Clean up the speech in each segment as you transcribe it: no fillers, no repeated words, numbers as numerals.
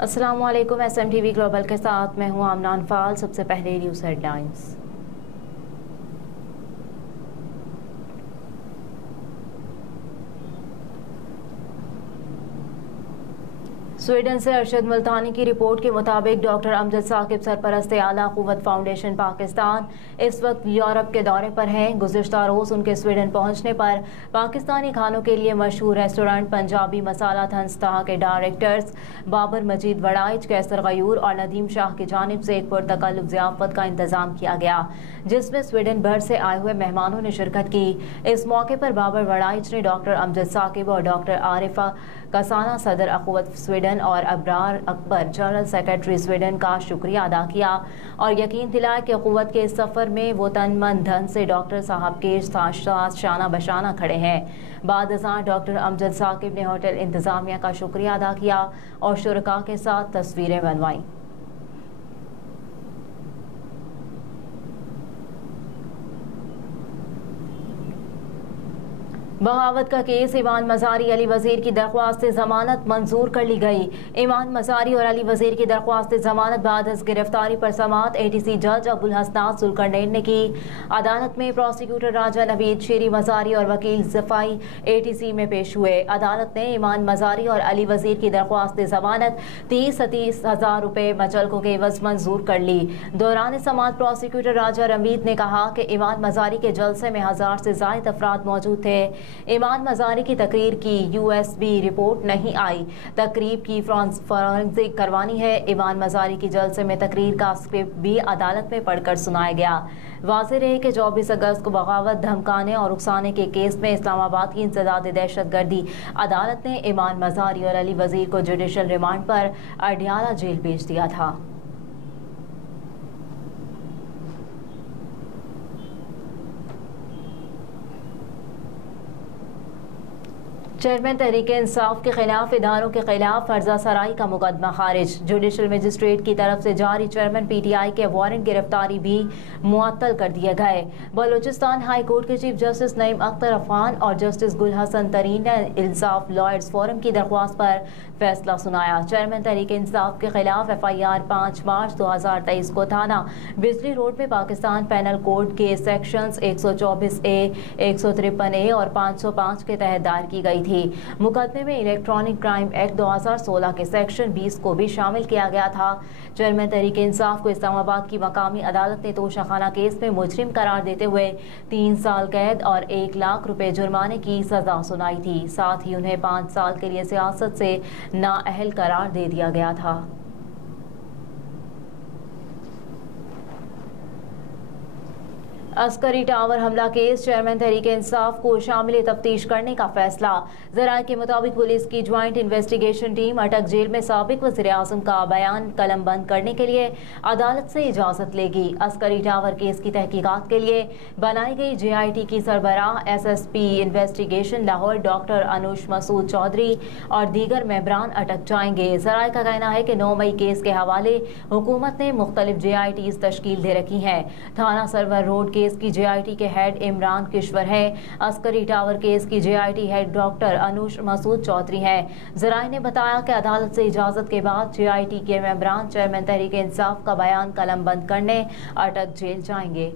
अस्सलाम वालेकुम। SMTV global के साथ मैं हूं आमना अनफाल। सबसे पहले न्यूज़ हेडलाइंस। स्वीडन से अरशद मुल्तानी की रिपोर्ट के मुताबिक डॉक्टर अमजद साकिब सरपरस्त आला कुव्वत फाउंडेशन पाकिस्तान इस वक्त यूरोप के दौरे पर हैं। गुज़िश्ता रोज़ उनके स्वीडन पहुंचने पर पाकिस्तानी खानों के लिए मशहूर रेस्टोरेंट पंजाबी मसाला थंस्ताह के डायरेक्टर्स बाबर मजीद वड़ाइच, कैसर गयूर और नदीम शाह की जानिब से एक पुरतकल्लुफ़ ज़ियाफ़त का इंतज़ाम किया गया, जिसमें स्वीडन भर से आए हुए मेहमानों ने शिरकत की। इस मौके पर बाबर वड़ाइच ने डॉक्टर अमजद साकिब और डॉक्टर आरिफा कसाना सदर अखुवत स्वीडन और Abrar Akbar general secretary Sweden का शुक्रिया अदा किया और यकीन दिलाया कि अखुवत के इस सफ़र में वो तन मन धन से डॉक्टर साहब के साथ शाना बशाना खड़े हैं। बाद अज़ां डॉक्टर अमजद साकिब ने होटल इंतज़ामिया का शुक्रिया अदा किया और शुरका के साथ तस्वीरें बनवाईं। बगावत का केस, ईमान मज़ारी अली वज़ीर की दरख्वास्त ज़मानत मंजूर कर ली गई। ईमान मज़ारी और अली वज़ीर की दरख्वास्त ज़मानत बाद गिरफ्तारी पर समाअत ATC जज अबुल हसनात जुल्करनैन ने की। अदालत में प्रोसिक्यूटर राजा नवीद शेरी मज़ारी और वकील ज़फ़ाई ATC में पेश हुए। अदालत ने ईमान मज़ारी और अली वज़ीर की दरख्वास्त ज़मानत 30,000 रुपये मचलकों के एवज़ मंजूर कर ली। दौरान समाअत प्रोसिक्यूटर राजा नवीद ने कहा कि ईमान मज़ारी के जलसे में 1000 से ज़ायद अफराद मौजूद थे। ईमान मज़ारी की तकरीर की USB रिपोर्ट नहीं आई। तकरीब की फॉरेंसिक करवानी है। ईमान मज़ारी की जलसे में तकरीर का स्क्रिप्ट भी अदालत में पढ़कर सुनाया गया। वाज़ेह रहे कि 24 अगस्त को बगावत, धमकाने और उकसाने के केस में इस्लामाबाद की इंसदाद दहशतगर्दी अदालत ने ईमान मज़ारी और अली वज़ीर को जुडिशल रिमांड पर अडियाला जेल भेज दिया था। चेयरमैन तहरीक इंसाफ के खिलाफ इदारों के खिलाफ फर्जा सराई का मुकदमा खारिज। जुडिशल मजिस्ट्रेट की तरफ से जारी चेयरमैन PTI के वारंट गिरफ्तारी भी मुअत्तल कर दिए गए। बलूचिस्तान हाई कोर्ट के चीफ जस्टिस नईम अख्तर अफगान और जस्टिस गुल हसन तरीन ने इंसाफ लॉयर्स फोरम की दरख्वास्त पर फैसला सुनाया। चेयरमैन तहरीक इंसाफ के खिलाफ FIR 5 मार्च 2023 को थाना बिजली रोड में पाकिस्तान पैनल कोड के सेक्शंस 124A, 153A और 505 के तहत दायर की गई थी। मुकदमे में इलेक्ट्रॉनिक क्राइम एक्ट 2016 के सेक्शन 20 को भी शामिल किया गया था। चेयरमैन तहरीक इंसाफ को इस्लामाबाद की मकामी अदालत ने तोशाखाना केस में मुजरिम करार देते हुए 3 साल कैद और 1 लाख रुपए जुर्माने की सजा सुनाई थी। साथ ही उन्हें 5 साल के लिए सियासत से नाअहल करार दे दिया गया था। अस्करी टावर हमला केस, चेयरमैन तहरीक इंसाफ को शामिल तफ्तीश करने का फैसला। ज़राए के मुताबिक पुलिस की ज्वाइंट इन्वेस्टिगेशन टीम अटक जेल में साबिक वज़ीर आज़म का बयान कलम बंद करने के लिए अदालत से इजाज़त लेगी। अस्करी टावर केस की तहकीकात के लिए बनाई गई JIT की सरबराह SSP investigation Lahore doctor Anush Masood Chaudhry और दीगर मेंबरान अटक जाएंगे। ज़राए का कहना है कि 9 मई केस के हवाले हुकूमत ने मुख्तलिफ JITs तश्कील दे रखी हैं। थाना सरवर रोड केस की JIT के हेड इमरान किश्वर है। अस्करी टावर केस की JIT head doctor Anush Masood Chaudhry है। ज़राए ने बताया कि अदालत से इजाज़त के बाद JIT के मेंबरान चेयरमैन तहरीक इंसाफ का बयान कलम बंद करने अटक जेल जाएंगे।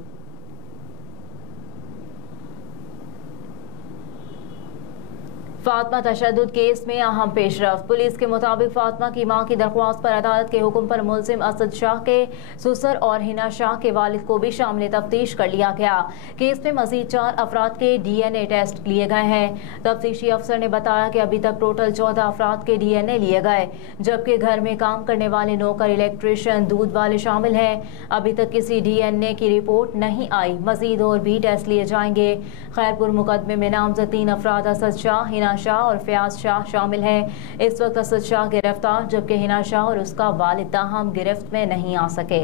फातिमा तशद्दुद केस में अहम पेशरफ। पुलिस के मुताबिक फातिमा की मां की दरख्वास्त पर अदालत के हुक्म पर मुलजिम असद शाह के ससुर और हिना शाह के वालिद को भी शामिल तफ्तीश कर लिया गया। केस में मजीद 4 अफराद के DNA टेस्ट लिए गए हैं। तफ्तीशी अफसर ने बताया कि अभी तक टोटल 14 अफराद के DNA लिए गए, जबकि घर में काम करने वाले नौकर, इलेक्ट्रिशियन, दूध वाले शामिल हैं। अभी तक किसी DNA की रिपोर्ट नहीं आई। मजीद और भी टेस्ट लिए जाएंगे। खैरपुर मुकदमे में नामजद 3 अफराद असद शाह, हिना शाह और फयाज शाह शामिल हैं। इस वक्त असद शाह गिरफ्तार, जबकि हिना शाह और उसका वालिद ताहम गिरफ्त में नहीं आ सके।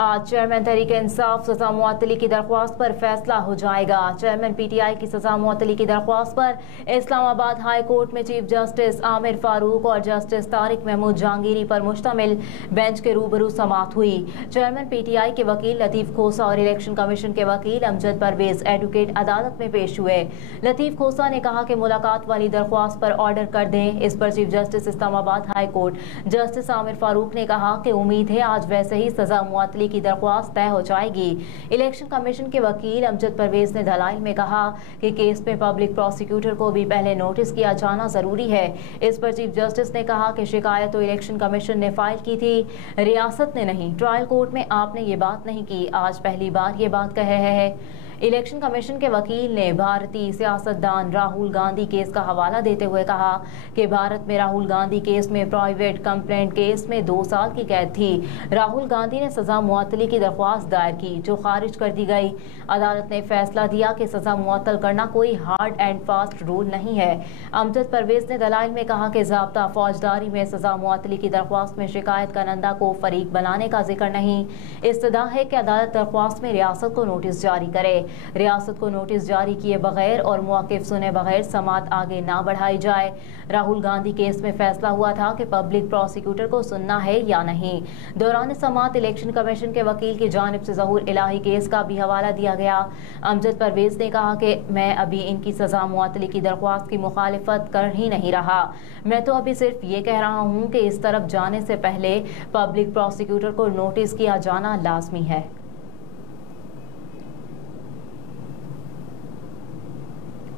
आज चेयरमैन तहरीक इंसाफ सजा मुअत्तली की दरख्वास्त पर फैसला हो जाएगा। चेयरमैन PTI की सजा मुअत्तली की दरख्वास्त पर इस्लामाबाद हाई कोर्ट में चीफ जस्टिस आमिर फारूक और जस्टिस तारिक महमूद जहांगीरी पर मुश्तमिल बेंच के रूबरू समाअत हुई। चेयरमैन PTI के वकील लतीफ खोसा और इलेक्शन कमीशन के वकील अमजद परवेज एडवोकेट अदालत में पेश हुए। लतीफ खोसा ने कहा कि मुलाकात वाली दरख्वास्त पर ऑर्डर कर दें। इस पर chief justice Islamabad high court justice Aamir Farooq ने कहा कि उम्मीद है आज वैसे ही सजा मुअत्तली की दरख्वास्त तय हो जाएगी। इलेक्शन कमीशन के वकील अमजद परवेज ने दलाइल में कहा कि केस में पब्लिक प्रोसिक्यूटर को भी पहले नोटिस किया जाना जरूरी है। इस पर चीफ जस्टिस ने कहा कि शिकायत तो इलेक्शन कमीशन ने फाइल की थी, रियासत ने नहीं। ट्रायल कोर्ट में आपने ये बात नहीं की, आज पहली बार ये बात कह रहे हैं। इलेक्शन कमीशन के वकील ने भारतीय सियासतदान राहुल गांधी केस का हवाला देते हुए कहा कि भारत में राहुल गांधी केस में प्राइवेट कंप्लेंट केस में 2 साल की कैद थी। राहुल गांधी ने सजा मुअत्तली की दरख्वास्त दायर की जो खारिज कर दी गई। अदालत ने फैसला दिया कि सजा मुअत्तल करना कोई हार्ड एंड फास्ट रूल नहीं है। अमजद परवेज ने दलाइल में कहा कि ज़ाब्ता फौजदारी में सजा मुअत्तली की दरख्वास्त में शिकायत करनंदा को फरीक बनाने का जिक्र नहीं। इस्तदा है कि अदालत दरख्वास्त में रियासत को नोटिस जारी करे। रियासत को नोटिस जारी किए बगैर और मुआकिफ सुने बगैर समाअत आगे ना बढ़ाई जाए। राहुल गांधी केस में फैसला हुआ था कि पब्लिक प्रोसिक्यूटर को सुनना है या नहीं। दौरान समाअत इलेक्शन कमीशन के वकील की जानिब से ज़हूर इलाही केस का भी हवाला दिया गया। अमजद परवेज ने कहा कि मैं अभी इनकी सजा मुअत्तली की दरख्वास्त की मुखालिफत कर ही नहीं रहा, मैं तो अभी सिर्फ ये कह रहा हूँ कि इस तरफ जाने से पहले पब्लिक प्रोसिक्यूटर को नोटिस किया जाना लाजमी है।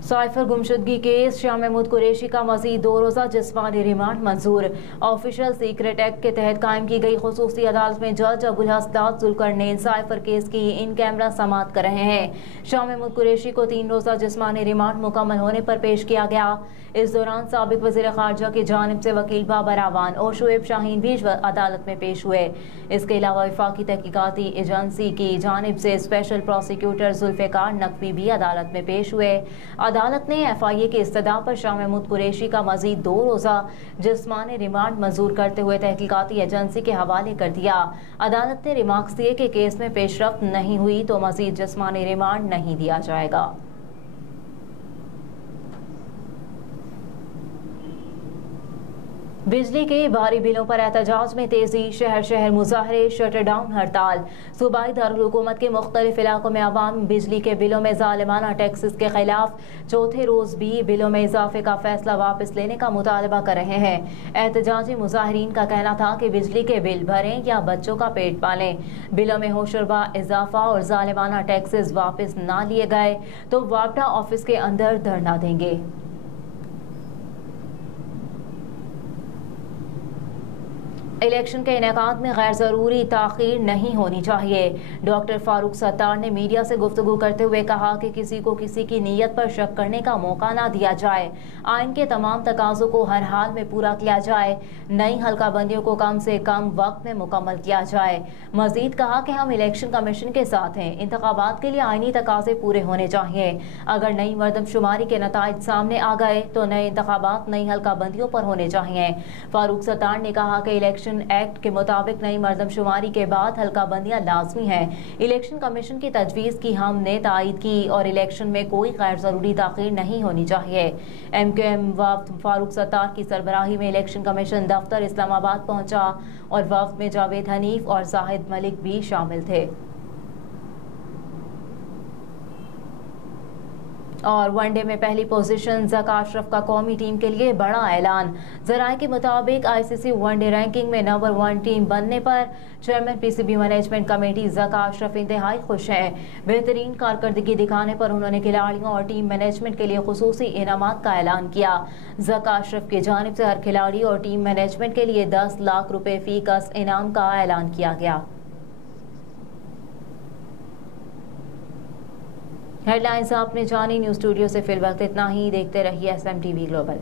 साइफर गुमशुदगी केस शाह महमूद कुरैशी का मज़ीद 2 रोज़ा जिस्मानी रिमांड मंजूर। ऑफिशियल सीक्रेट एक्ट के तहत कायम की गई खुसूसी अदालत में जज अबुल हसनात जुल्करनैन साइफर केस की इन कैमरा समाअत कर रहे हैं। शाह महमूद कुरैशी को 3 रोज़ा जिस्मानी रिमांड मुकम्मल होने पर पेश किया गया। इस दौरान साबिक वज़ीर ख़ारजा की जानिब से वकील बाबर आवान और शुएब शाहीन भी अदालत में पेश हुए। इसके अलावा वफाकी तहकीकाती एजेंसी की जानिब से स्पेशल प्रोसिक्यूटर जुल्फ़िकार नकवी भी अदालत में पेश हुए। अदालत ने FIA की इस्तदा पर शाह महमूद कुरैशी का मज़ीद 2 रोज़ा जिस्मानी रिमांड मंजूर करते हुए तहकीकाती एजेंसी के हवाले कर दिया। अदालत ने रिमार्क्स दिए कि केस में पेशरफ्त नहीं हुई तो मज़ीद जिस्मानी रिमांड नहीं दिया जाएगा। बिजली के भारी बिलों पर एहतजाज में तेजी, शहर शहर मुजाहरे, शटर डाउन हड़ताल। सूबाई दारुल हुकूमत के मुख्तलिफ इलाकों में आवाम बिजली के बिलों में जालिमाना टैक्सेस के खिलाफ चौथे रोज भी बिलों में इजाफे का फैसला वापस लेने का मुतालबा कर रहे हैं। एहतजाजी मुजाहिरीन का कहना था कि बिजली के बिल भरें या बच्चों का पेट पालें, बिलों में होशरबा इजाफा और जालिमाना टैक्सेस वापस ना लिए गए तो वापडा ऑफिस के अंदर धरना देंगे। इलेक्शन के इनेकाद में गैर ज़रूरी ताख़ीर नहीं होनी चाहिए। डॉक्टर फारूक सत्तार ने मीडिया से गुफ्तगू करते हुए कहा कि किसी को किसी की नीयत पर शक करने का मौका ना दिया जाए। आइन के तमाम तकाज़ों को हर हाल में पूरा किया जाए। नई हल्काबंदियों को कम से कम वक्त में मुकम्मल किया जाए। मज़ीद कहा कि हम इलेक्शन कमीशन के साथ हैं। इंतखाबात के लिए आइनी तकाज़े पूरे होने चाहिए। अगर नई मरदमशुमारी के नताइज सामने आ गए तो नए इंतखाबात नई हल्काबंदियों पर होने चाहिए। फारूक सत्तार ने कहा कि इलेक्शन एक्ट के मुताबिक नई मरदमशुमारी के बाद हल्काबंदियां लाजमी हैं। इलेक्शन कमीशन की तजवीज़ की हमने तायद की और इलेक्शन में कोई गैर ज़रूरी ताख़ीर नहीं होनी चाहिए। MQM वफ्द फारूक सत्तार की सरबराही में इलेक्शन कमीशन दफ्तर इस्लामाबाद पहुंचा और वफ्द में जावेद हनीफ और जाहिद मलिक भी शामिल थे। और वनडे में पहली पोजीशन ज़का अशरफ का कौमी टीम के लिए बड़ा ऐलान। ज़राए के मुताबिक ICC वनडे रैंकिंग में नंबर 1 टीम बनने पर chairman PCB management committee Zaka Ashraf इंतहाई खुश हैं। बेहतरीन कारकर्दगी दिखाने पर उन्होंने खिलाड़ियों और टीम मैनेजमेंट के लिए खुसूसी इनामात का ऐलान किया। ज़का अशरफ की जानिब से हर खिलाड़ी और टीम मैनेजमेंट के लिए 10 लाख रुपए फी कस इनाम का ऐलान किया गया। हेडलाइंस आपने जानी। न्यूज़ स्टूडियो से फिल वक्त इतना ही। देखते रहिए SMTV ग्लोबल।